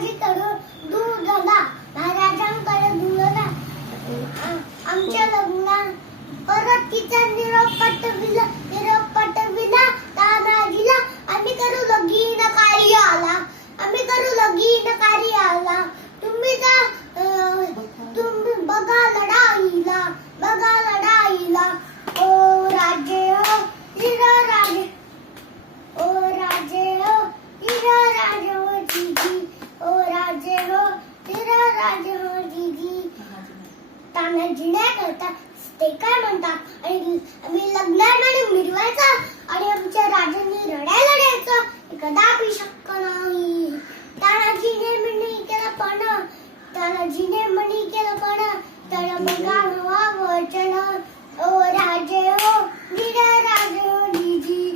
तानाजीकडे दूर झाला महाराजांकडे दुळला आमच्या लग्नात परत तिचा निरोप पटविला तानाजीला आम्ही करू लगीन कार्याला तुम्ही बघा लढाईला ओ राजे हो वीर राजे ओ राजे हो वीर राजे हो जीजी ओ राजे हो वीर राजे हो जीजी तानाजी नाही करता ते काय म्हणतात आणि आम्ही लग्नामध्ये मिरवायचा आणि आमच्या राजांनी रडायला द्यायचं कदापि शक्य नाही तानाजीने म्हणी केलं पण तर बघा वचन ओ राजे हो वीर राजे हो जीजी